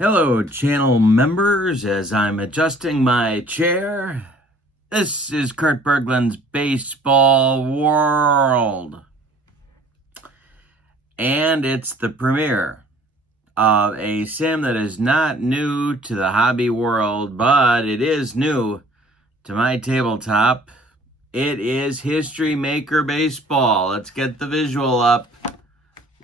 Hello, channel members. As I'm adjusting my chair, this is Kurt Berglund's Baseball World. And it's the premiere of a sim that is not new to the hobby world, but it is new to my tabletop. It is History Maker Baseball. Let's get the visual up.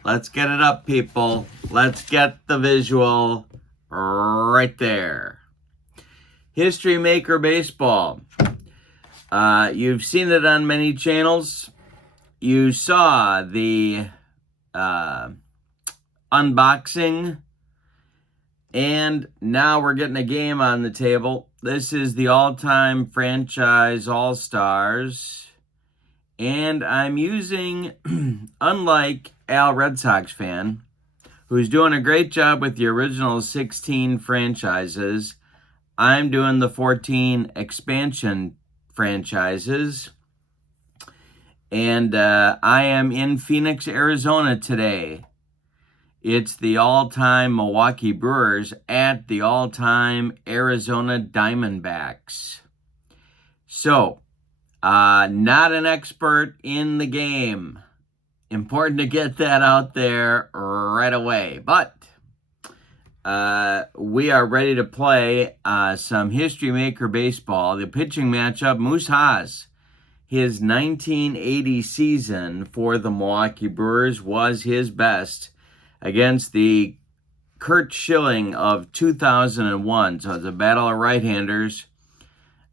Let's get it up, people. Let's get the visual right there. History Maker Baseball. You've seen it on many channels. You saw the unboxing, and now we're getting a game on the table. This is the all-time franchise All-Stars, and I'm using, unlike Al Red Sox fan, who's doing a great job with the original 16 franchises, I'm doing the 14 expansion franchises. And I am in Phoenix, Arizona today. It's the all-time Milwaukee Brewers at the all-time Arizona Diamondbacks. So, not an expert in the game. Important to get that out there right away. But we are ready to play some History Maker Baseball. The pitching matchup, Moose Haas. His 1980 season for the Milwaukee Brewers was his best against the Curt Schilling of 2001. So it's a battle of right-handers.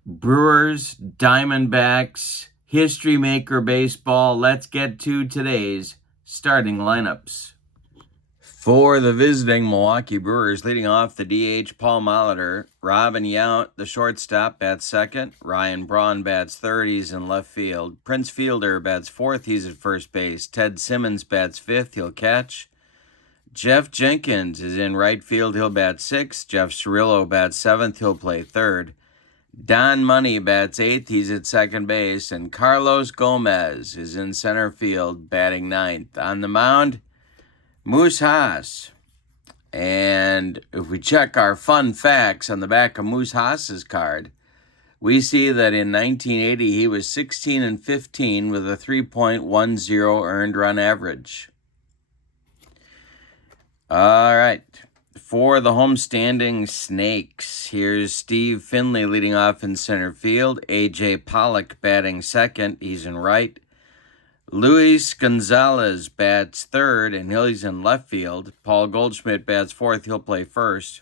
Brewers, Diamondbacks, History Maker Baseball. Let's get to today's starting lineups. For the visiting Milwaukee Brewers, leading off the DH, Paul Molitor. Robin Yount, the shortstop, bats second. Ryan Braun bats third. He's in left field. Prince Fielder bats fourth. He's at first base. Ted Simmons bats fifth. He'll catch. Jeff Jenkins is in right field. He'll bat sixth. Jeff Cirillo bats seventh. He'll play third. Don Money bats eighth. He's at second base. And Carlos Gomez is in center field, batting ninth. On the mound, Moose Haas. And if we check our fun facts on the back of Moose Haas's card, we see that in 1980 he was 16-15 with a 3.10 earned run average. All right. For the homestanding Snakes, here's Steve Finley leading off in center field. A.J. Pollock batting second. He's in right. Luis Gonzalez bats third, and he's in left field. Paul Goldschmidt bats fourth. He'll play first.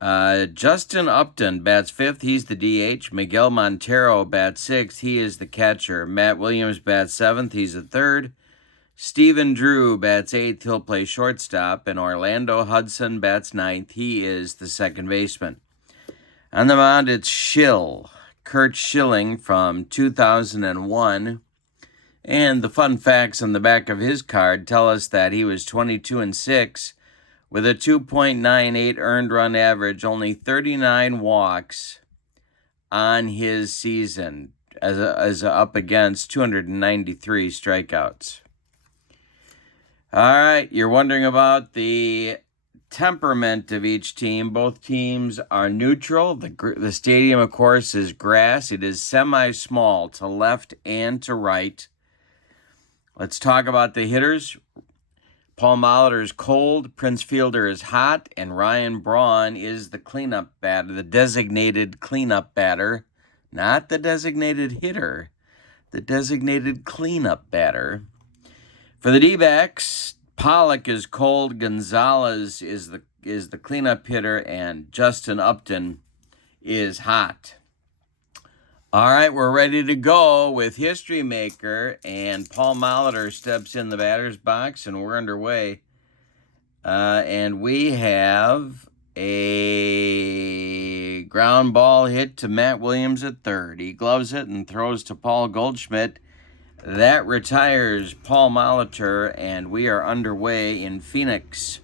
Justin Upton bats fifth. He's the DH. Miguel Montero bats sixth. He is the catcher. Matt Williams bats seventh. He's the third. Stephen Drew bats eighth. He'll play shortstop. And Orlando Hudson bats ninth. He is the second baseman. On the mound, it's Curt Schilling from 2001. And the fun facts on the back of his card tell us that he was 22-6 with a 2.98 earned run average, only 39 walks on his season, as up against 293 strikeouts. All right, you're wondering about the temperament of each team. Both teams are neutral. The stadium, of course, is grass. It is semi-small to left and to right. Let's talk about the hitters. Paul Molitor is cold, Prince Fielder is hot, and Ryan Braun is the cleanup batter, the designated cleanup batter, not the designated hitter, the designated cleanup batter. For the D-backs, Pollock is cold, Gonzalez is the cleanup hitter, and Justin Upton is hot. All right, we're ready to go with History Maker, and Paul Molitor steps in the batter's box, and we're underway. And we have a ground ball hit to Matt Williams at third. He gloves it and throws to Paul Goldschmidt. That retires Paul Molitor, and we are underway in Phoenix.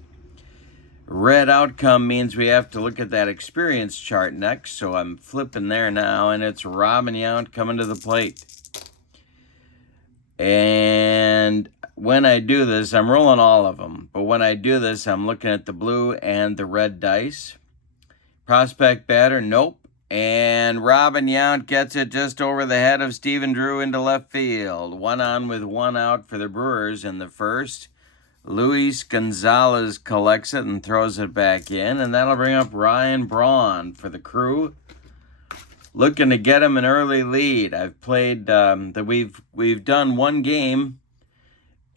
Red outcome means we have to look at that experience chart next, so I'm flipping there now, and it's Robin Yount coming to the plate. And when I do this, I'm rolling all of them. But when I do this, I'm looking at the blue and the red dice. Prospect batter, nope. And Robin Yount gets it just over the head of Stephen Drew into left field. 1 on with 1 out for the Brewers in the first. Luis Gonzalez collects it and throws it back in, and that'll bring up Ryan Braun for the Crew. Looking to get him an early lead. I've played we've done 1 game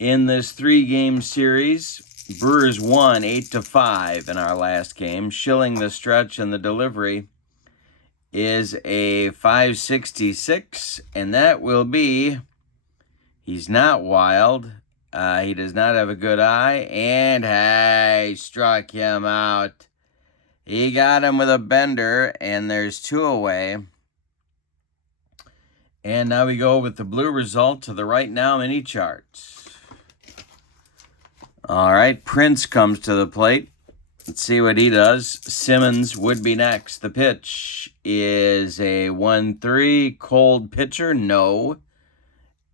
in this 3-game series. Brewers won 8-5 in our last game. Schilling the stretch and the delivery is a 566, and that will be, he's not wild. He does not have a good eye, and hey, struck him out. He got him with a bender, and there's 2 away. And now we go with the blue result to the Right Now mini charts. All right, Prince comes to the plate. Let's see what he does. Simmons would be next. The pitch is a 1-3. Cold pitcher, no.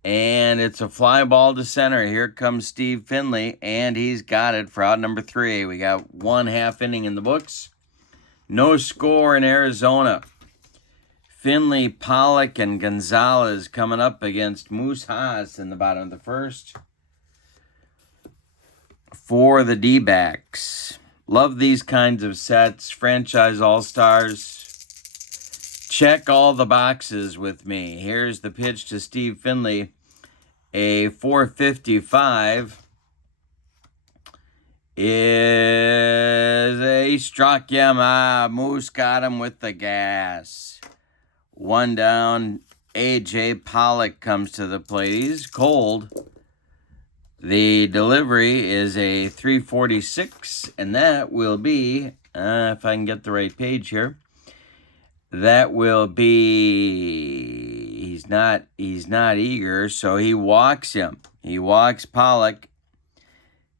And it's a fly ball to center. Here comes Steve Finley, and he's got it for out number 3. We got 1/2 inning in the books. No score in Arizona. Finley, Pollock, and Gonzalez coming up against Moose Haas in the bottom of the first for the D-backs. Love these kinds of sets. Franchise All-Stars. Check all the boxes with me. Here's the pitch to Steve Finley. A 455 is a struck him out. Moose got him with the gas. 1 down. A.J. Pollock comes to the plate. He's cold. The delivery is a 346, and that will be, if I can get the right page here, that will be, he's not eager, so he walks him. He walks Pollock.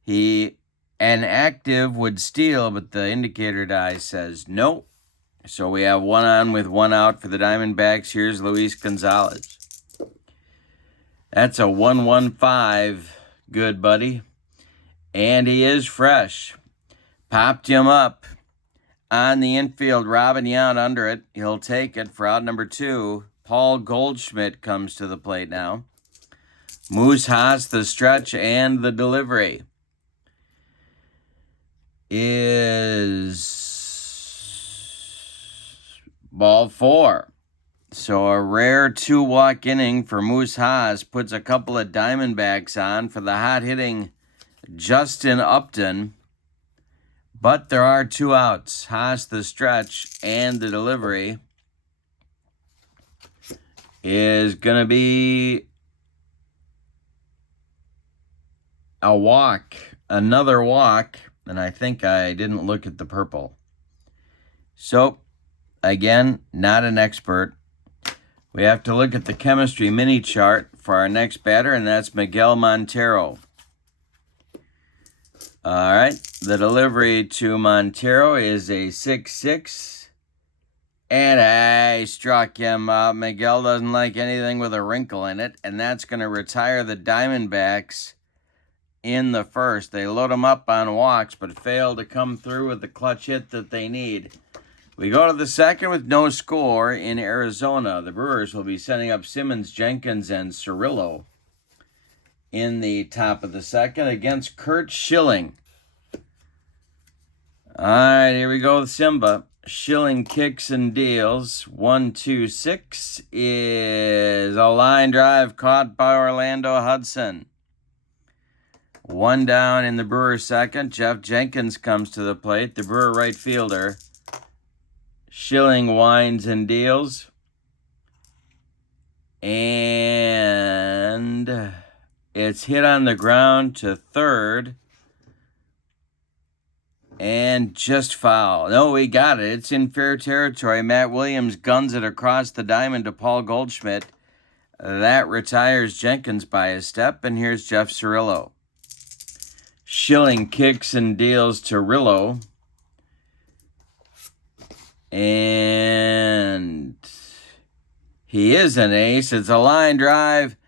An active would steal, but the indicator die says no. So we have 1 on with 1 out for the Diamondbacks. Here's Luis Gonzalez. That's a 115. Good, buddy. And he is fresh. Popped him up on the infield. Robin Yount under it. He'll take it for out number 2. Paul Goldschmidt comes to the plate now. Moose Haas, the stretch and the delivery is ball 4. So a rare 2-walk inning for Moose Haas puts a couple of Diamondbacks on for the hot-hitting Justin Upton. But there are 2 outs. Haas, the stretch, and the delivery is going to be a walk. Another walk. And I think I didn't look at the purple. So, again, not an expert. We have to look at the chemistry mini chart for our next batter, and that's Miguel Montero. All right, the delivery to Montero is a 6-6, and I struck him out. Miguel doesn't like anything with a wrinkle in it, and that's going to retire the Diamondbacks in the first. They load them up on walks, but fail to come through with the clutch hit that they need. We go to the second with no score in Arizona. The Brewers will be setting up Simmons, Jenkins, and Cirillo in the top of the second against Curt Schilling. All right, here we go with Simba. Schilling kicks and deals. 1-2-6 is a line drive caught by Orlando Hudson. 1 down in the Brewer second. Jeff Jenkins comes to the plate, the Brewer right fielder. Schilling winds and deals. And it's hit on the ground to third. And just foul. No, we got it. It's in fair territory. Matt Williams guns it across the diamond to Paul Goldschmidt. That retires Jenkins by a step. And here's Jeff Cirillo. Schilling kicks and deals to Rillo. And he is an ace. It's a line drive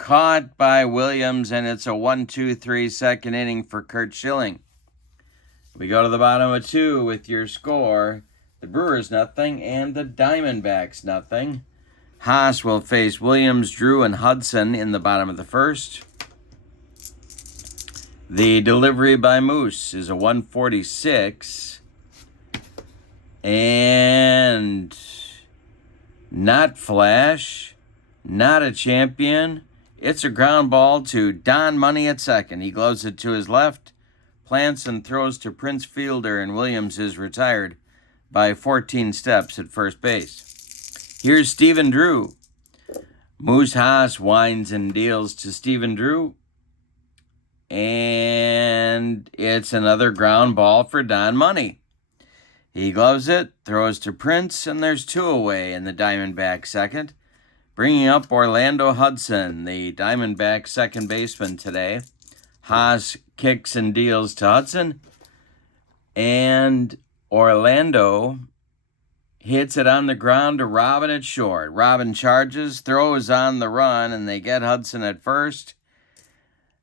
caught by Williams, and it's a 1-2-3 second inning for Curt Schilling. We go to the bottom of 2 with your score. The Brewers nothing and the Diamondbacks nothing. Haas will face Williams, Drew, and Hudson in the bottom of the first. The delivery by Moose is a 146. And not flash, not a champion. It's a ground ball to Don Money at second. He gloves it to his left, plants and throws to Prince Fielder, and Williams is retired by 14 steps at first base. Here's Stephen Drew. Moose Haas winds and deals to Stephen Drew. And it's another ground ball for Don Money. He gloves it, throws to Prince, and there's 2 away in the Diamondbacks second. Bringing up Orlando Hudson, the Diamondbacks second baseman today. Haas kicks and deals to Hudson. And Orlando hits it on the ground to Robin at short. Robin charges, throws on the run, and they get Hudson at first.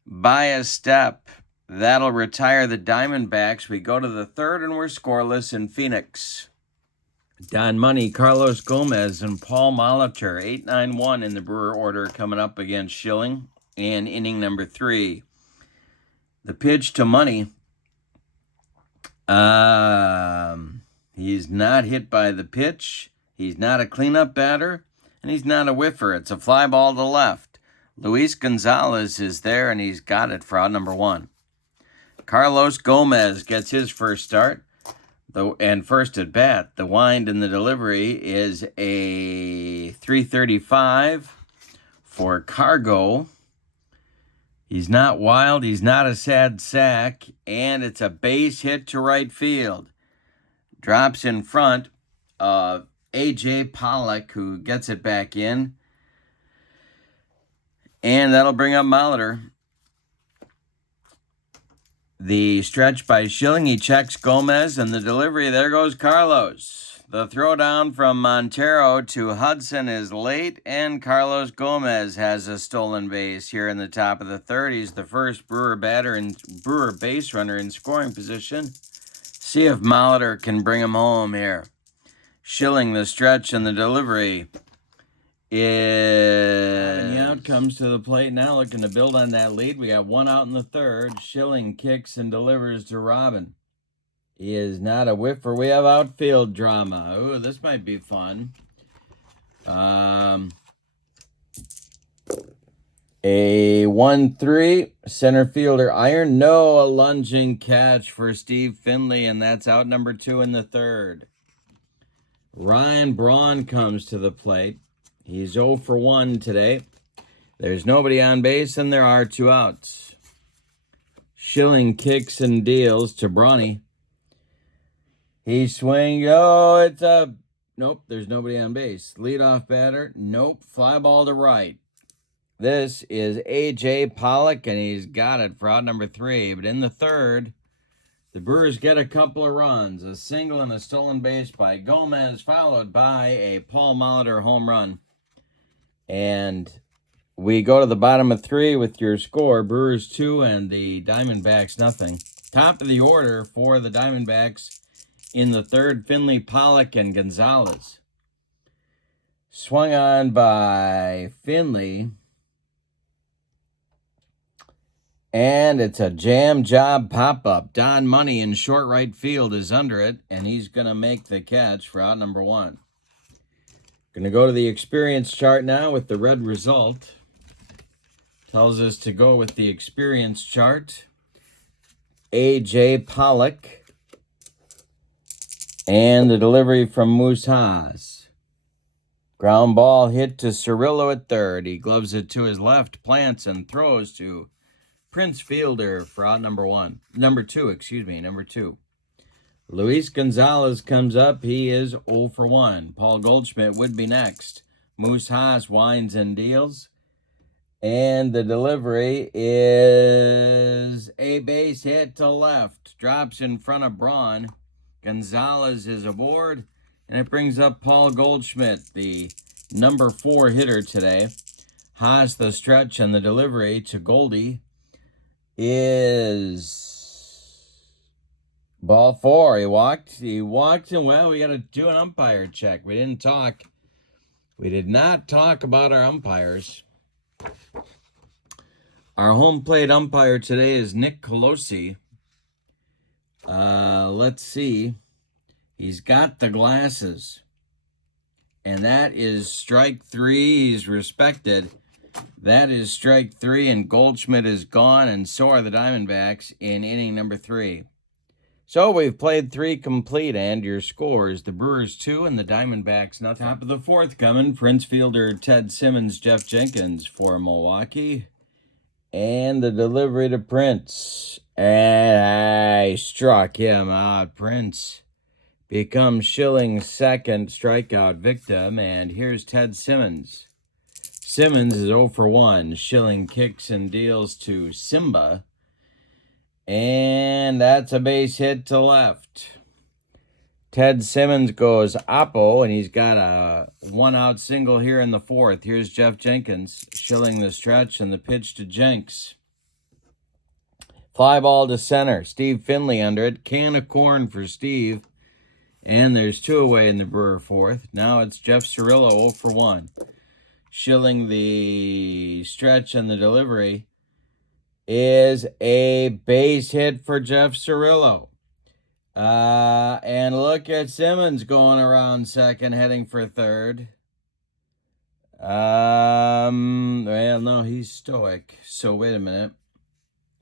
By a step, that'll retire the Diamondbacks. We go to the third, and we're scoreless in Phoenix. Don Money, Carlos Gomez, and Paul Molitor, 8-9-1 in the Brewer order coming up against Schilling in inning number 3. The pitch to Money. He's not hit by the pitch. He's not a cleanup batter, and he's not a whiffer. It's a fly ball to left. Luis Gonzalez is there, and he's got it for out number 1. Carlos Gomez gets his first start and first at bat. The wind and the delivery is a 335 for Cargo. He's not wild. He's not a sad sack, and it's a base hit to right field. Drops in front of A.J. Pollock, who gets it back in. And that'll bring up Molitor. The stretch by Schilling. He checks Gomez, and the delivery, there goes Carlos. The throwdown from Montero to Hudson is late, and Carlos Gomez has a stolen base here in the top of the third. He's the first Brewer batter and Brewer base runner in scoring position. See if Molitor can bring him home here. Schilling, the stretch and the delivery is... out comes to the plate now, looking to build on that lead. We got 1 out in the third. Schilling kicks and delivers to Robin. He is not a whiffer. We have outfield drama. Ooh, this might be fun. A 1-3 center fielder iron. No, a lunging catch for Steve Finley, and that's out number 2 in the third. Ryan Braun comes to the plate. He's 0 for 1 today. There's nobody on base, and there are 2 outs. Schilling kicks and deals to Bronny. He swings. Oh, it's a... Nope, there's nobody on base. Leadoff batter. Nope, fly ball to right. This is A.J. Pollock, and he's got it for out number 3. But in the third, the Brewers get a couple of runs. A single and a stolen base by Gomez, followed by a Paul Molitor home run. And we go to the bottom of 3 with your score. Brewers 2 and the Diamondbacks nothing. Top of the order for the Diamondbacks in the third, Finley, Pollock, and Gonzalez. Swung on by Finley. And it's a jam job pop-up. Don Money in short right field is under it, and he's going to make the catch for out number 1. Going to go to the experience chart now with the red result. Tells us to go with the experience chart. A.J. Pollock. And the delivery from Moose Haas. Ground ball hit to Cirillo at third. He gloves it to his left, plants, and throws to Prince Fielder for out number 2. Luis Gonzalez comes up. He is 0 for 1. Paul Goldschmidt would be next. Moose Haas winds and deals. And the delivery is a base hit to left. Drops in front of Braun. Gonzalez is aboard. And it brings up Paul Goldschmidt, the number 4 hitter today. Haas, the stretch and the delivery to Goldie is ball 4. He walked, and well, we got to do an umpire check. We did not talk about our umpires. Our home plate umpire today is Nick Colosi. Let's see. He's got the glasses. And that is strike 3. He's respected. That is strike 3, and Goldschmidt is gone, and so are the Diamondbacks in inning number 3. So we've played 3 complete, and your scores, the Brewers 2 and the Diamondbacks nothing. Top of the 4th coming, Prince fielder Ted Simmons, Jeff Jenkins for Milwaukee. And the delivery to Prince. And I struck him out. Prince becomes Schilling's second strikeout victim, and here's Ted Simmons. Simmons is 0 for 1. Schilling kicks and deals to Simba. And that's a base hit to left. Ted Simmons goes oppo, and he's got a 1-out single here in the 4th. Here's Jeff Jenkins. Schilling the stretch and the pitch to Jenks. Fly ball to center. Steve Finley under it. Can of corn for Steve. And there's 2 away in the Brewer 4th. Now it's Jeff Cirillo 0 for 1. Schilling the stretch and the delivery is a base hit for Jeff Cirillo. And look at Simmons going around second, heading for third. Well, no, he's stoic. So wait a minute.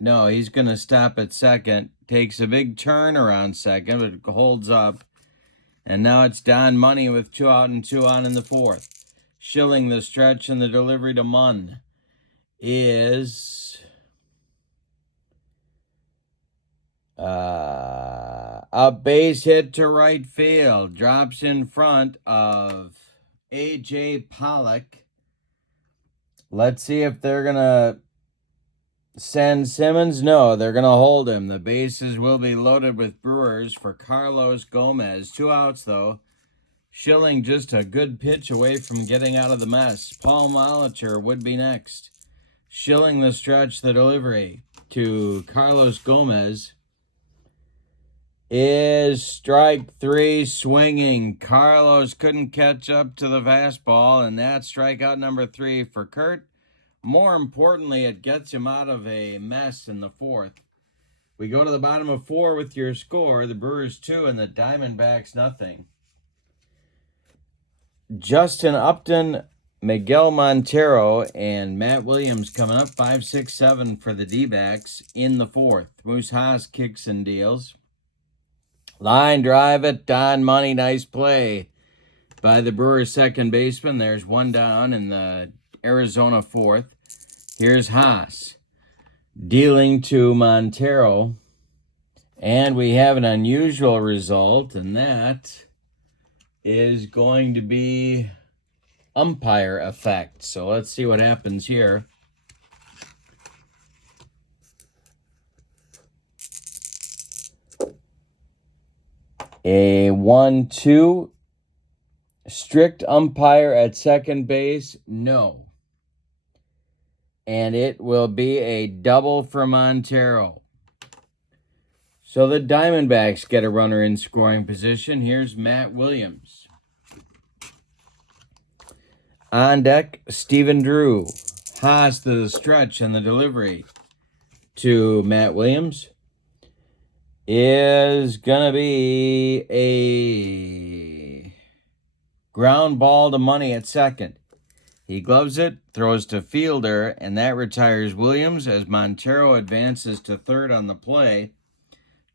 No, he's going to stop at second. Takes a big turn around second, but it holds up. And now it's Don Money with 2 out and 2 on in the 4th. Schilling the stretch and the delivery to Munn is a base hit to right field. Drops in front of A.J. Pollock. Let's see if they're going to send Simmons. No, they're going to hold him. The bases will be loaded with Brewers for Carlos Gomez. 2 outs, though. Schilling just a good pitch away from getting out of the mess. Paul Molitor would be next. Schilling the stretch, the delivery to Carlos Gomez is strike 3, swinging. Carlos couldn't catch up to the fastball, and that's strikeout number 3 for Kurt. More importantly, it gets him out of a mess in the 4th. We go to the bottom of 4 with your score. The Brewers 2 and the Diamondbacks nothing. Justin Upton, Miguel Montero, and Matt Williams coming up 5, 6, 7 for the D-backs in the 4th. Moose Haas kicks and deals. Line drive at Don Money. Nice play by the Brewers second baseman. There's 1 down in the Arizona 4th. Here's Haas dealing to Montero. And we have an unusual result, and that is going to be umpire effect. So let's see what happens here. A 1-2. Strict umpire at second base, no. And it will be a double for Montero. So the Diamondbacks get a runner in scoring position. Here's Matt Williams. On deck, Stephen Drew. Haas the stretch and the delivery to Matt Williams is going to be a ground ball to Money at second. He gloves it, throws to fielder, and that retires Williams as Montero advances to third on the play.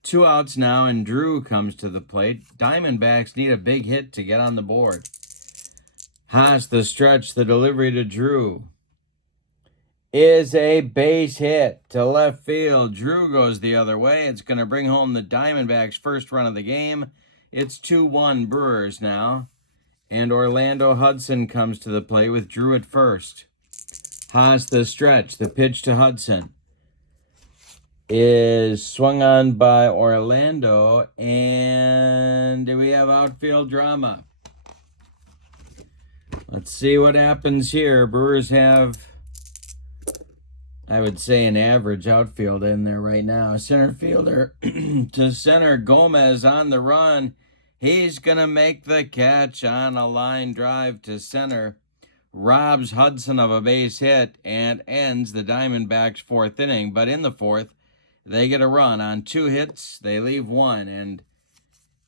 2 outs now, and Drew comes to the plate. Diamondbacks need a big hit to get on the board. Haas the stretch, the delivery to Drew is a base hit to left field. Drew goes the other way. It's going to bring home the Diamondbacks' first run of the game. It's 2-1 Brewers now. And Orlando Hudson comes to the plate with Drew at first. Haas the stretch, the pitch to Hudson is swung on by Orlando, and we have outfield drama. Let's see what happens here. Brewers have I would say an average outfield in there right now. Center fielder to center, Gomez on the run. He's going to make the catch on a line drive to center. Robs Hudson of a base hit and ends the Diamondbacks' fourth inning. But in the fourth, they get a run on 2 hits. They leave 1. And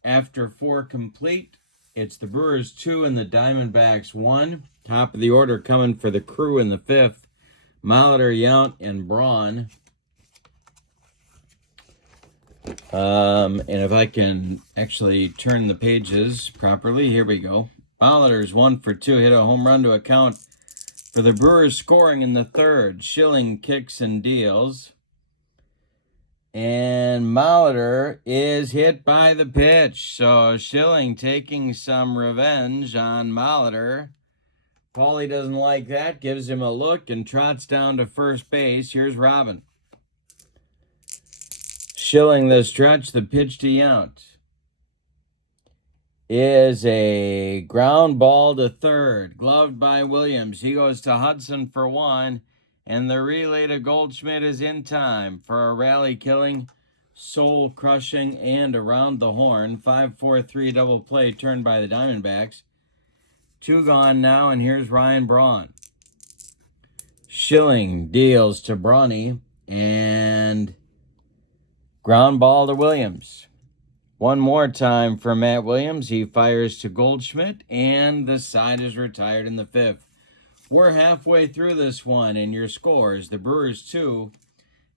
after 4 complete, it's the Brewers 2 and the Diamondbacks 1. Top of the order coming for the Crew in the 5th. Molitor, Yount, and Braun. And if I can actually turn the pages properly, here we go. Molitor's 1 for 2, hit a home run to account for the Brewers scoring in the 3rd. Schilling kicks and deals. And Molitor is hit by the pitch. So Schilling taking some revenge on Molitor. Paulie doesn't like that, gives him a look, and trots down to first base. Here's Robin. Schilling the stretch, the pitch to Yount is a ground ball to third, gloved by Williams. He goes to Hudson for 1, and the relay to Goldschmidt is in time for a rally-killing, soul-crushing, and around the horn 5-4-3 double play turned by the Diamondbacks. 2 gone now, and here's Ryan Braun. Schilling deals to Bronny, and ground ball to Williams. 1 more time for Matt Williams. He fires to Goldschmidt, and the side is retired in the 5th. We're halfway through this one, and your scores, the Brewers 2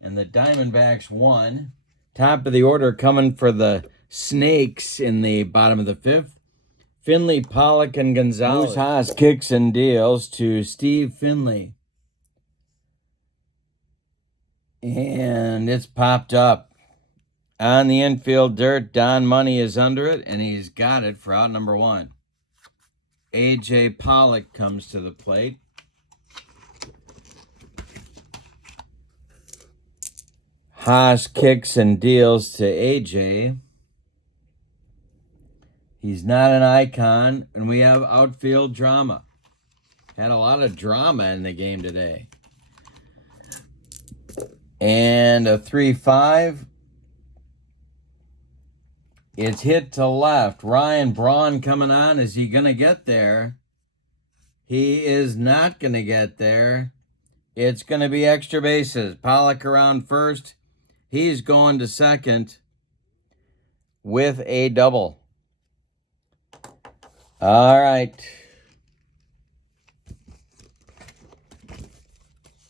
and the Diamondbacks 1. Top of the order coming for the Snakes in the bottom of the 5th. Finley, Pollock, and Gonzalez. Moose Haas kicks and deals to Steve Finley. And it's popped up. On the infield dirt, Don Money is under it, and he's got it for out number 1. A.J. Pollock comes to the plate. Haas kicks and deals to A.J. He's not an icon, and we have outfield drama. Had a lot of drama in the game today. And a 3-5. It's hit to left. Ryan Braun coming on. Is he going to get there? He is not going to get there. It's going to be extra bases. Pollock around first. He's going to second with a double. All right.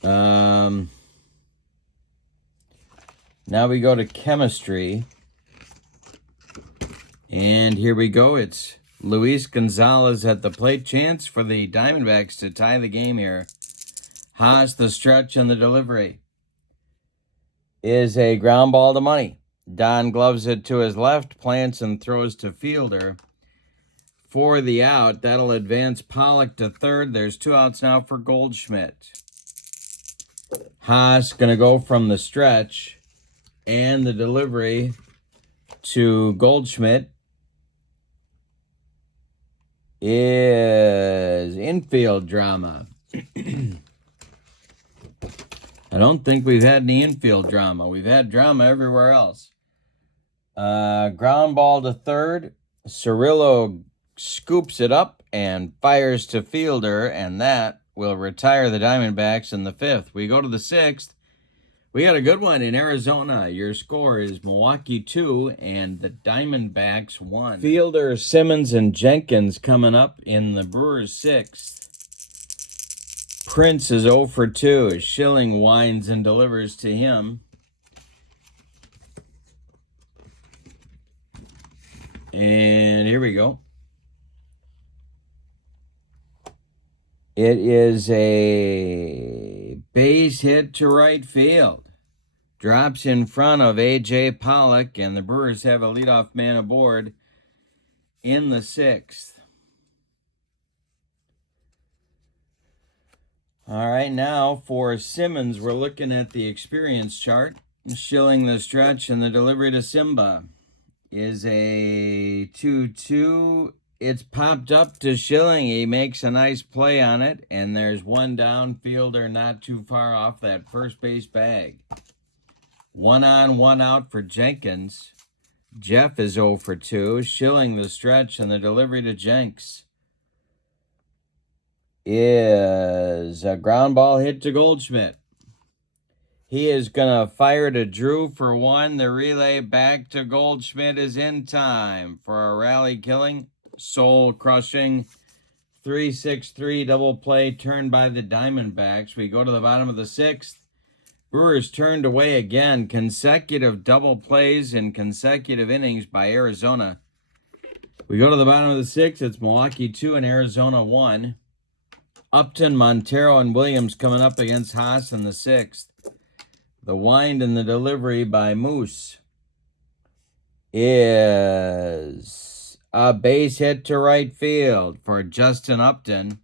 Now we go to chemistry. And here we go. It's Luis Gonzalez at the plate. Chance for the Diamondbacks to tie the game here. Haas, the stretch and the delivery is a ground ball to Money. Don gloves it to his left, plants and throws to fielder. For the out, that'll advance Pollock to third. There's 2 outs now for Goldschmidt. Haas going to go from the stretch, and the delivery to Goldschmidt is infield drama. I don't think we've had any infield drama. We've had drama everywhere else. Ground ball to third. Cirillo scoops it up and fires to fielder, and that will retire the Diamondbacks in the 5th. We go to the 6th. We got a good one in Arizona. Your score is Milwaukee 2 and the Diamondbacks 1. Fielder, Simmons, and Jenkins coming up in the Brewers 6th. Prince is 0 for 2. Schilling winds and delivers to him. And here we go. It is a base hit to right field. Drops in front of A.J. Pollock, and the Brewers have a leadoff man aboard in the 6th. All right, now for Simmons, we're looking at the experience chart. Schilling the stretch, and the delivery to Simba is a 2-2 It's popped up to Schilling. He makes a nice play on it, and there's one downfielder not too far off that first base bag. 1 on, 1 out for Jenkins. Jeff is 0 for 2. Schilling the stretch, and the delivery to Jenks is a ground ball hit to Goldschmidt. He is going to fire to Drew for 1. The relay back to Goldschmidt is in time for a rally killing, soul-crushing 3-6-3 double play turned by the Diamondbacks. We go to the bottom of the 6th. Brewers turned away again. Consecutive double plays in consecutive innings by Arizona. We go to the bottom of the 6th. It's Milwaukee 2 and Arizona 1. Upton, Montero, and Williams coming up against Haas in the 6th. The wind and the delivery by Moose is a base hit to right field for Justin Upton.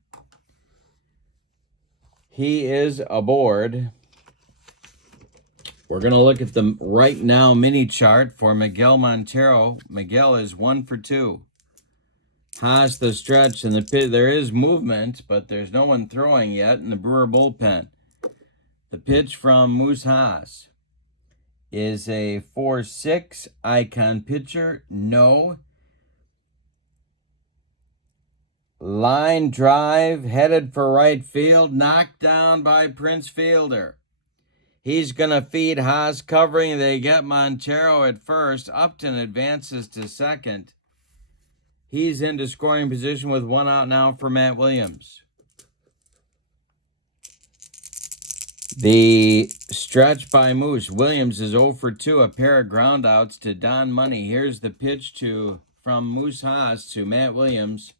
He is aboard. We're going to look at the right now mini chart for Miguel Montero. Miguel is 1 for 2. Haas the stretch, and the pit. There is movement, but there's no one throwing yet in the Brewer bullpen. The pitch from Moose Haas is a 4-6 icon pitcher. No. Line drive headed for right field. Knocked down by Prince Fielder. He's going to feed Haas covering. They get Montero at first. Upton advances to second. He's into scoring position with 1 out now for Matt Williams. The stretch by Moose. Williams is 0 for 2. A pair of groundouts to Don Money. Here's the pitch from Moose Haas to Matt Williams.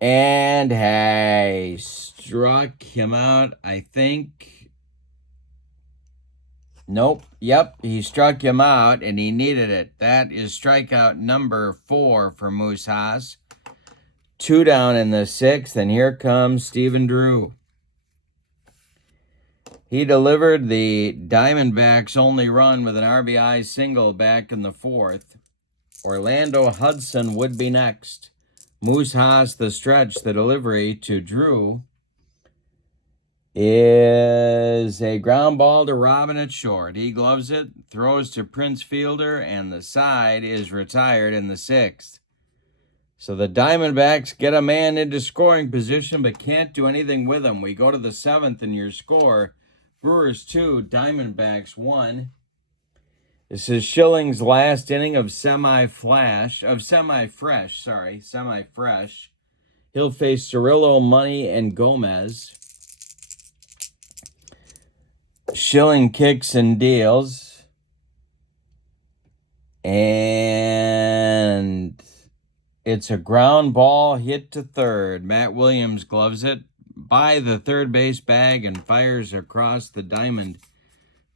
And hey, struck him out, I think. Nope. Yep, he struck him out, and he needed it. That is strikeout number 4 for Moose Haas. 2 down in the 6th, and here comes Stephen Drew. He delivered the Diamondbacks' only run with an RBI single back in the 4th. Orlando Hudson would be next. Moose Haas the stretch. The delivery to Drew is a ground ball to Robin at short. He gloves it, throws to Prince Fielder, and the side is retired in the 6th. So the Diamondbacks get a man into scoring position but can't do anything with him. We go to the 7th, and your score, Brewers 2, Diamondbacks 1. This is Schilling's last inning of semi-fresh. He'll face Cirillo, Money, and Gomez. Schilling kicks and deals. And it's a ground ball hit to third. Matt Williams gloves it by the third base bag and fires across the diamond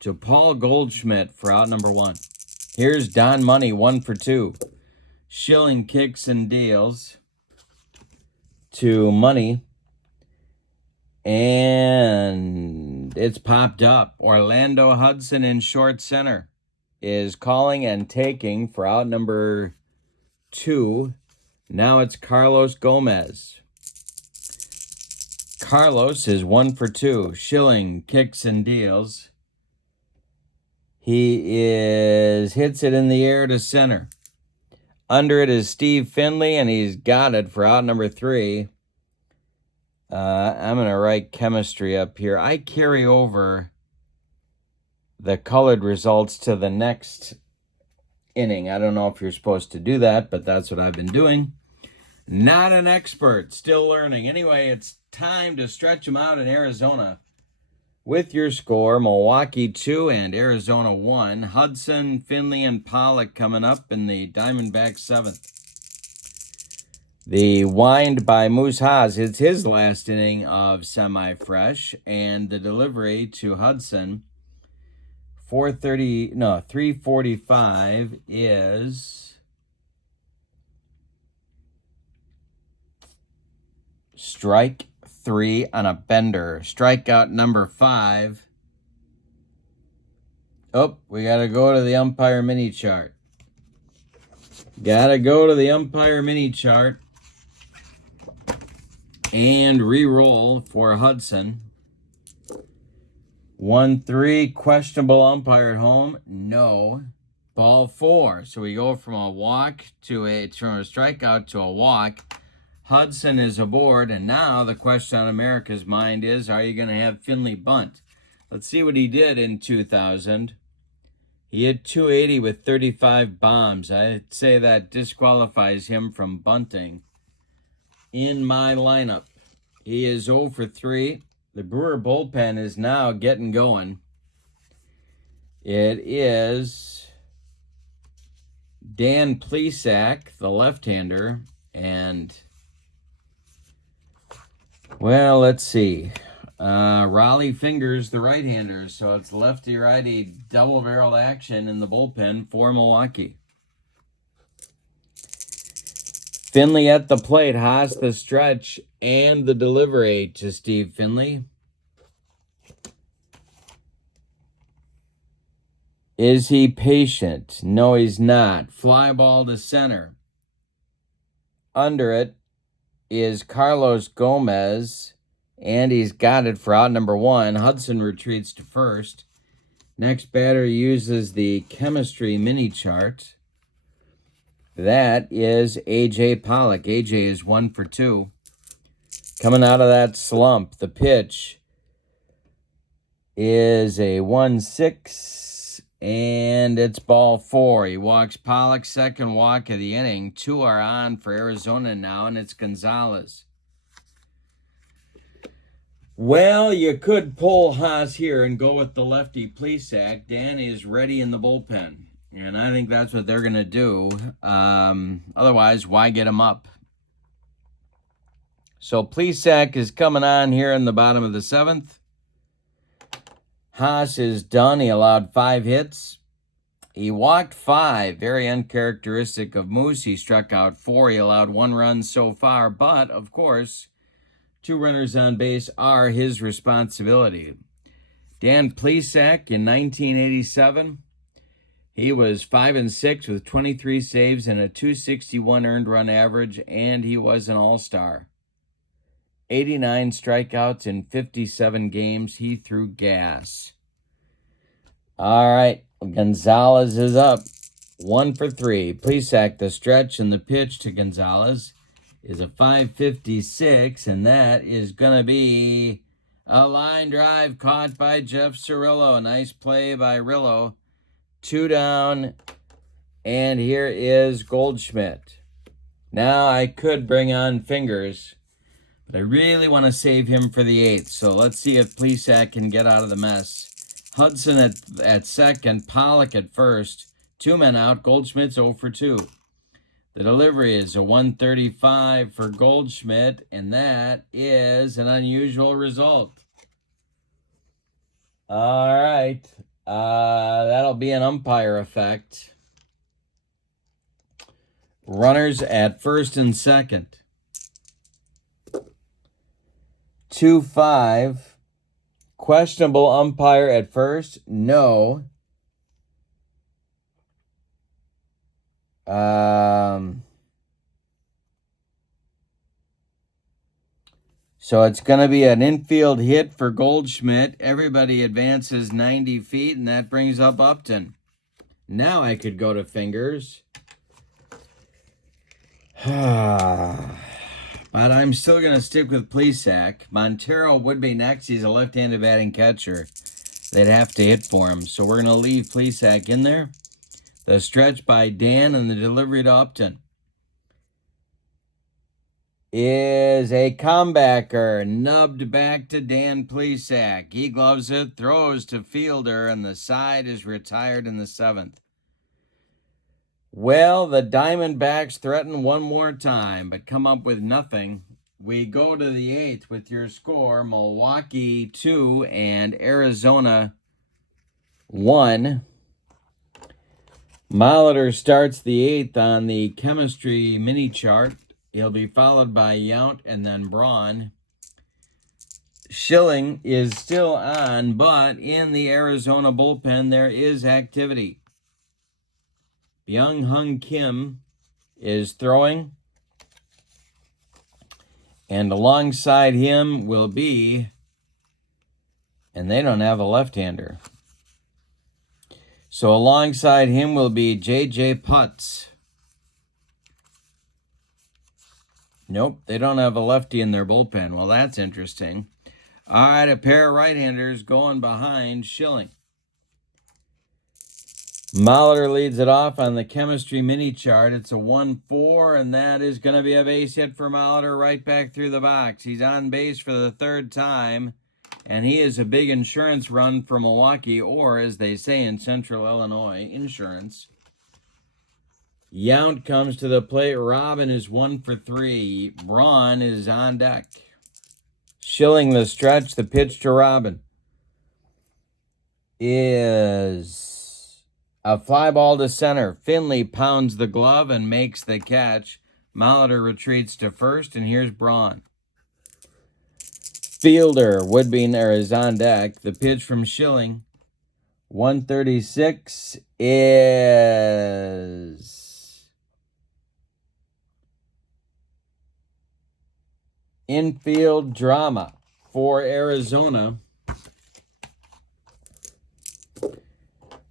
to Paul Goldschmidt for out number 1. Here's Don Money, 1 for 2. Schilling kicks and deals to Money. And it's popped up. Orlando Hudson in short center is calling and taking for out number 2. Now it's Carlos Gomez. Carlos is 1 for 2. Schilling kicks and deals. He hits it in the air to center. Under it is Steve Finley, and he's got it for out number 3. I'm going to write chemistry up here. I carry over the colored results to the next inning. I don't know if you're supposed to do that, but that's what I've been doing. Not an expert, still learning. Anyway, it's time to stretch them out in Arizona. With your score, Milwaukee 2 and Arizona 1. Hudson, Finley, and Pollock coming up in the Diamondbacks 7th. The wind by Moose Haas. It's his last inning of semi-fresh. And the delivery to Hudson, 3:45 is strike 3 on a bender. Strikeout number 5. Oh, we got to go to the umpire mini chart. Gotta go to the umpire mini chart and re-roll for Hudson. 1-3, questionable umpire at home. No. Ball 4. So we go from a walk from a strikeout to a walk. Hudson is aboard, and now the question on America's mind is, are you going to have Finley bunt? Let's see what he did in 2000. He hit .280 with 35 bombs. I'd say that disqualifies him from bunting in my lineup. He is 0 for 3. The Brewer bullpen is now getting going. It is Dan Plesac, the left-hander, and, well, let's see. Raleigh Fingers, the right-hander. So it's lefty-righty double-barreled action in the bullpen for Milwaukee. Finley at the plate. Haas the stretch and the delivery to Steve Finley. Is he patient? No, he's not. Fly ball to center. Under it is Carlos Gomez, and he's got it for out number 1. Hudson retreats to first. Next batter uses the chemistry mini chart. That is A.J. Pollock. A.J. is 1 for 2. Coming out of that slump, the pitch is a 1-6, and it's ball 4. He walks Pollock, second walk of the inning. 2 are on for Arizona now, and it's Gonzalez. Well, you could pull Haas here and go with the lefty Plesac. Dan is ready in the bullpen, and I think that's what they're going to do. Otherwise, why get him up? So Plesac is coming on here in the bottom of the 7th. Haas is done. He allowed 5 hits. He walked 5, very uncharacteristic of Moose. He struck out 4. He allowed 1 run so far, but, of course, 2 runners on base are his responsibility. Dan Plesac in 1987, he was 5-6 with 23 saves and a .261 earned run average, and he was an all-star. 89 strikeouts in 57 games. He threw gas. All right, Gonzalez is up. 1 for 3. Plesac, the stretch, and the pitch to Gonzalez is a 5.56, and that is going to be a line drive caught by Jeff Cirillo. Nice play by Rillo. 2 down, and here is Goldschmidt. Now I could bring on Fingers, but I really want to save him for the 8th, so let's see if Plesac can get out of the mess. Hudson at second, Pollock at first. 2 men out. Goldschmidt's 0 for 2. The delivery is a 135 for Goldschmidt, and that is an unusual result. All right. That'll be an umpire effect. Runners at first and second. 2-5. Questionable umpire at first. No. So it's going to be an infield hit for Goldschmidt. Everybody advances 90 feet, and that brings up Upton. Now I could go to Fingers. But I'm still going to stick with Plesac. Montero would be next. He's a left-handed batting catcher. They'd have to hit for him. So we're going to leave Plesac in there. The stretch by Dan and the delivery to Upton is a comebacker. Nubbed back to Dan Plesac. He gloves it, throws to fielder, and the side is retired in the 7th. Well, the Diamondbacks threaten one more time, but come up with nothing. We go to the 8th with your score, Milwaukee 2 and Arizona 1. Molitor starts the 8th on the chemistry mini chart. He'll be followed by Yount and then Braun. Schilling is still on, but in the Arizona bullpen, there is activity. Byung-Hyun Kim is throwing. And alongside him will be, and they don't have a left-hander. So alongside him will be J.J. Putz. Nope, they don't have a lefty in their bullpen. Well, that's interesting. All right, a pair of right-handers going behind Schilling. Molitor leads it off on the chemistry mini chart. It's a 1-4, and that is going to be a base hit for Molitor right back through the box. He's on base for the third time, and he is a big insurance run for Milwaukee, or as they say in Central Illinois, insurance. Yount comes to the plate. Robin is 1 for 3. Braun is on deck. Schilling the stretch. The pitch to Robin is a fly ball to center. Finley pounds the glove and makes the catch. Molitor retreats to first, and here's Braun. Fielder, Woodbiner is on deck. The pitch from Schilling. 136 is infield drama for Arizona.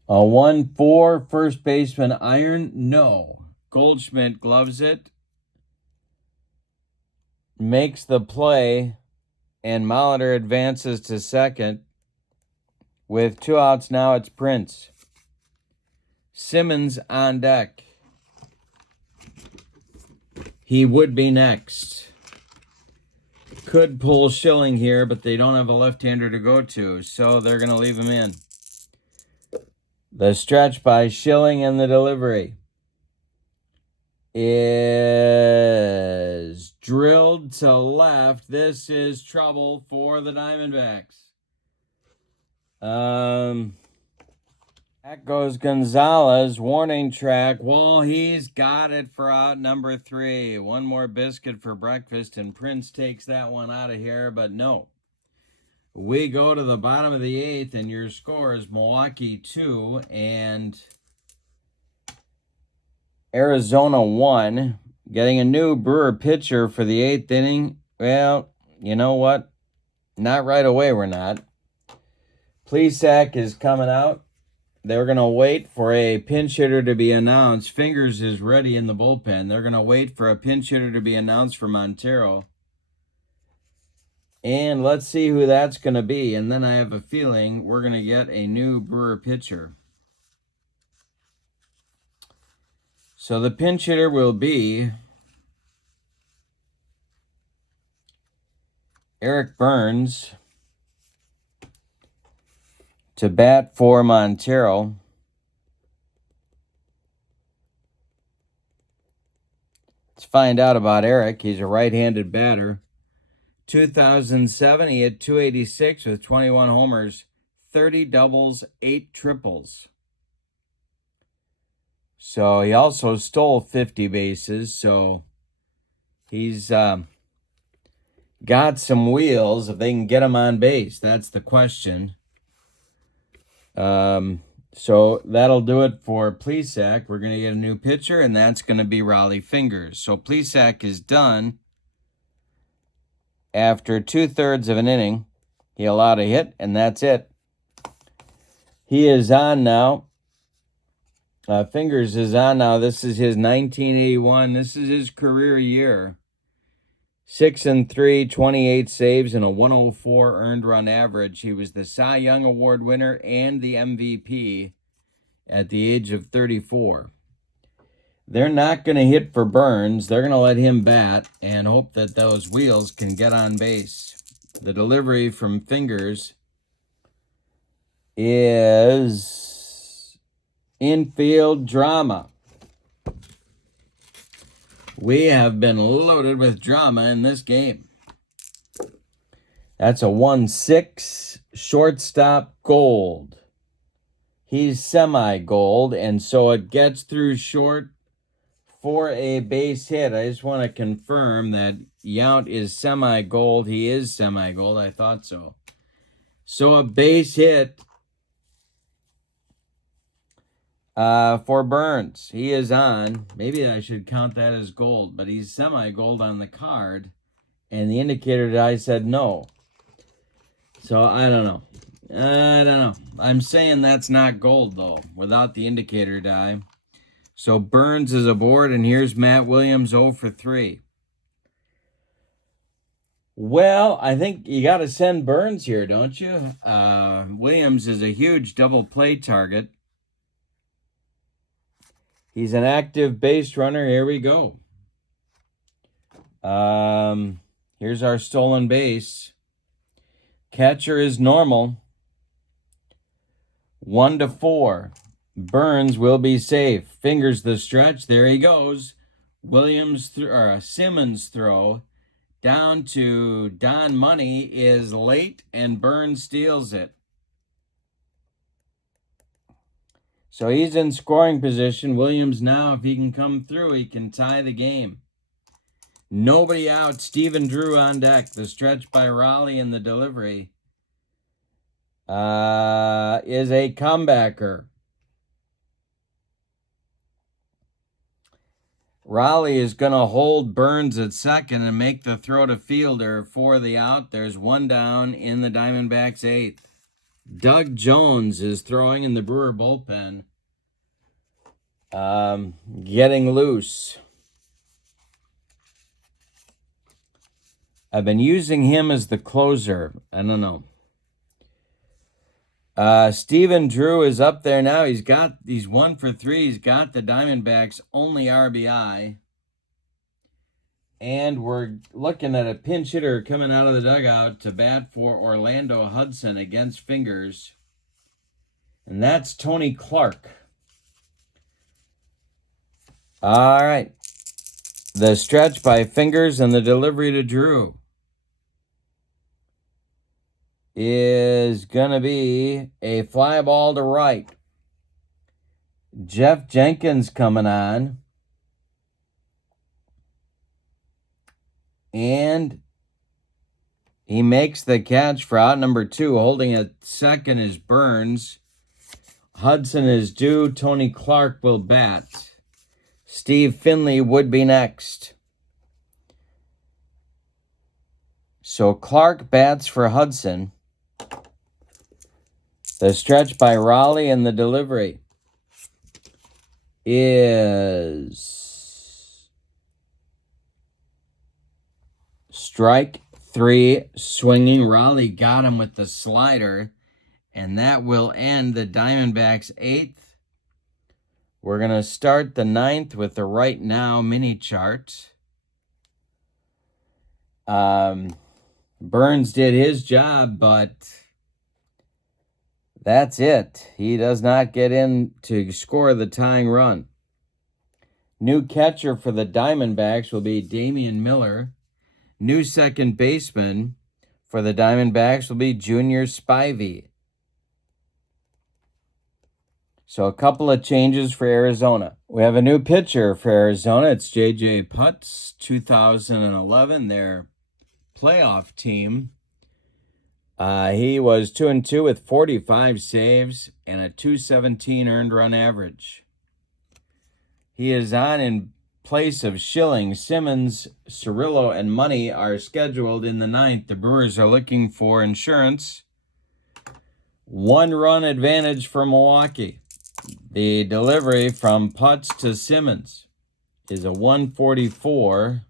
A 1-4, first baseman iron, no. Goldschmidt gloves it, makes the play, and Molitor advances to second. With 2 outs now, it's Prince. Simmons on deck. He would be next. Could pull Schilling here, but they don't have a left-hander to go to, so they're going to leave him in. The stretch by Schilling and the delivery is drilled to left. This is trouble for the Diamondbacks. Back goes Gonzalez. Warning track. Well, he's got it for out number 3. One more biscuit for breakfast, and Prince takes that one out of here, but no. We go to the bottom of the 8th, and your score is Milwaukee 2 and Arizona 1. Getting a new Brewer pitcher for the 8th inning. Well, you know what? Not right away, we're not. Plesac is coming out. They're going to wait for a pinch hitter to be announced. Fingers is ready in the bullpen. They're going to wait for a pinch hitter to be announced for Montero. And let's see who that's going to be. And then I have a feeling we're going to get a new Brewer pitcher. So the pinch hitter will be Eric Burns to bat for Montero. Let's find out about Eric. He's a right-handed batter. 2007, he hit .286 with 21 homers, 30 doubles, 8 triples. So he also stole 50 bases, so he's got some wheels. If they can get him on base, that's the question. So that'll do it for Plesac. We're going to get a new pitcher, and that's going to be Raleigh Fingers. So Plesac is done. After 2/3 of an inning, he allowed a hit, and that's it. He is on now. Fingers is on now. This is his 1981. This is his career year. 6-3, 28 saves, and a 104 earned run average. He was the Cy Young Award winner and the MVP at the age of 34. They're not going to hit for Burns. They're going to let him bat and hope that those wheels can get on base. The delivery from Fingers is infield drama. We have been loaded with drama in this game. That's a 1-6 shortstop gold. He's semi-gold, and so it gets through short for a base hit. I just want to confirm that Yount is semi-gold. He is semi-gold. I thought so. So a base hit For Burns. He is on. Maybe I should count that as gold, but he's semi-gold on the card, and the indicator die said no. So I don't know. I'm saying that's not gold, though, without the indicator die. So Burns is aboard, and here's Matt Williams 0 for 3. Well, I think you got to send Burns here, don't you? Williams is a huge double play target. He's an active base runner. Here we go. Here's our stolen base. Catcher is normal. 1 to 4. Burns will be safe. Fingers the stretch. There he goes. Simmons throw down to Don Money is late, and Burns steals it. So he's in scoring position. Williams now, if he can come through, he can tie the game. Nobody out. Stephen Drew on deck. The stretch by Raleigh and the delivery is a comebacker. Raleigh is going to hold Burns at second and make the throw to Fielder for the out. There's one down in the Diamondbacks' 8th. Doug Jones is throwing in the Brewer bullpen. Getting loose. I've been using him as the closer. I don't know. Stephen Drew is up there now. He's 1 for 3. He's got the Diamondbacks' only RBI. And we're looking at a pinch hitter coming out of the dugout to bat for Orlando Hudson against Fingers. And that's Tony Clark. All right. The stretch by Fingers and the delivery to Drew is going to be a fly ball to right. Jeff Jenkins coming on. And he makes the catch for out number 2. Holding at second is Burns. Hudson is due. Tony Clark will bat. Steve Finley would be next. So Clark bats for Hudson. The stretch by Raleigh and the delivery is strike 3, swinging. Raleigh got him with the slider, and that will end the Diamondbacks' 8th. We're going to start the 9th with the right now mini chart. Burns did his job, but that's it. He does not get in to score the tying run. New catcher for the Diamondbacks will be Damian Miller. New second baseman for the Diamondbacks will be Junior Spivey. So a couple of changes for Arizona. We have a new pitcher for Arizona. It's J.J. Putz, 2011, their playoff team. He was 2-2 with 45 saves and a .217 earned run average. He is on in place of Schilling. Simmons, Cirillo, and Money are scheduled in the 9th. The Brewers are looking for insurance. 1-run advantage for Milwaukee. The delivery from Putz to Simmons is a 144,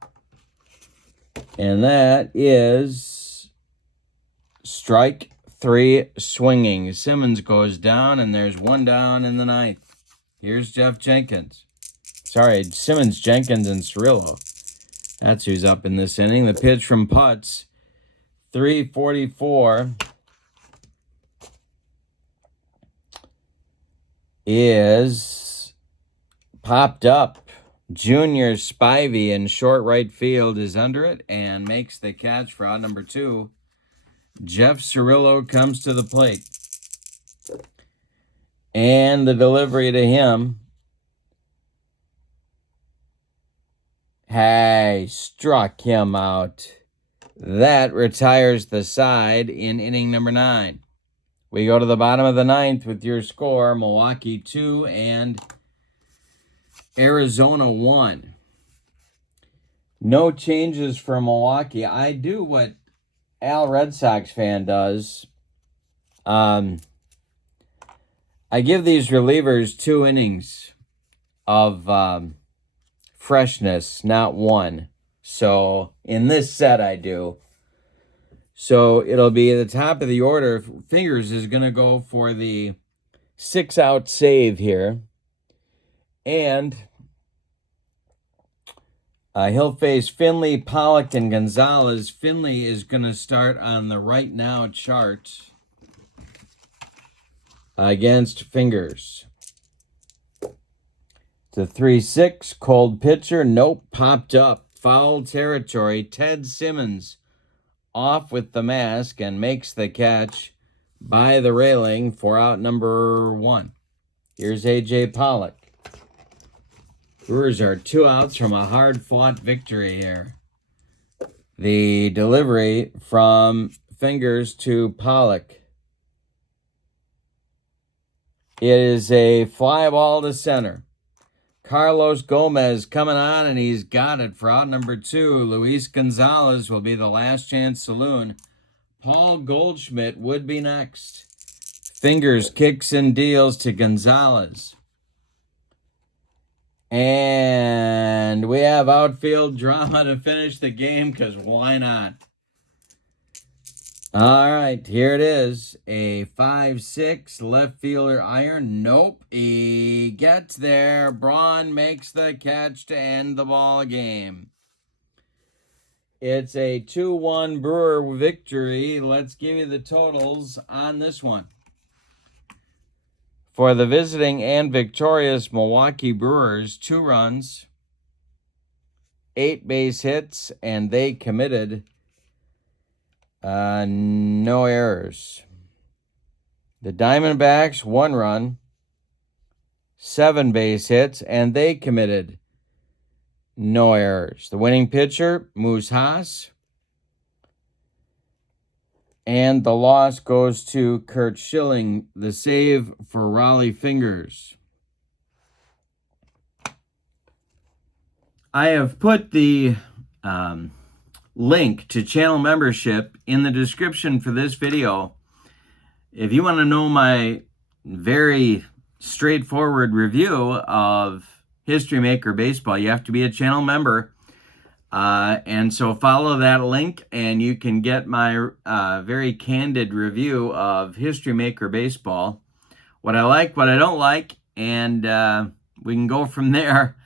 and that is strike 3, swinging. Simmons goes down, and there's one down in the 9th. Here's Jeff Jenkins. Simmons, Jenkins, and Cirillo. That's who's up in this inning. The pitch from Putz, 344, is popped up. Junior Spivey in short right field is under it and makes the catch for out number 2. Jeff Cirillo comes to the plate. And the delivery to him. Hey, struck him out. That retires the side in inning number 9. We go to the bottom of the ninth with your score, Milwaukee 2 and Arizona 1. No changes for Milwaukee. I do what Al Red Sox fan does. I give these relievers 2 innings of freshness, not 1. So in this set I do. So it'll be at the top of the order. Fingers is going to go for the 6-out save here. And he'll face Finley, Pollock, and Gonzalez. Finley is going to start on the right now chart against Fingers. It's a 3-6, cold pitcher. Nope, popped up. Foul territory. Ted Simmons off with the mask and makes the catch by the railing for out number 1. Here's A.J. Pollock. Brewers are 2 outs from a hard-fought victory here. The delivery from Fingers to Pollock. It is a fly ball to center. Carlos Gomez coming on, and he's got it for out number 2. Luis Gonzalez will be the last chance saloon. Paul Goldschmidt would be next. Fingers kicks and deals to Gonzalez. And we have outfield drama to finish the game, because why not? All right, here it is. A 5-6 left fielder iron. Nope, he gets there. Braun makes the catch to end the ball game. It's a 2-1 Brewer victory. Let's give you the totals on this one. For the visiting and victorious Milwaukee Brewers, 2 runs, 8 base hits, and they committed no errors. The Diamondbacks, 1 run, 7 base hits, and they committed no errors. The winning pitcher, Moose Haas. And the loss goes to Kurt Schilling, the save for Raleigh Fingers. I have put the link to channel membership in the description for this video. If you want to know my very straightforward review of History Maker Baseball, you have to be a channel member. And so follow that link, and you can get my very candid review of History Maker Baseball. What I like, what I don't like, and we can go from there.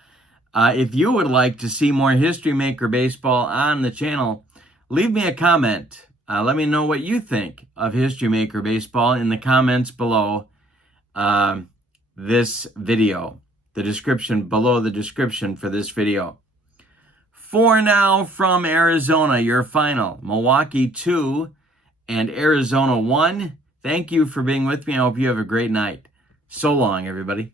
If you would like to see more History Maker Baseball on the channel, leave me a comment. Let me know what you think of History Maker Baseball in the comments below this video. The description, below the description for this video. For now, from Arizona, your final. Milwaukee 2 and Arizona 1. Thank you for being with me. I hope you have a great night. So long, everybody.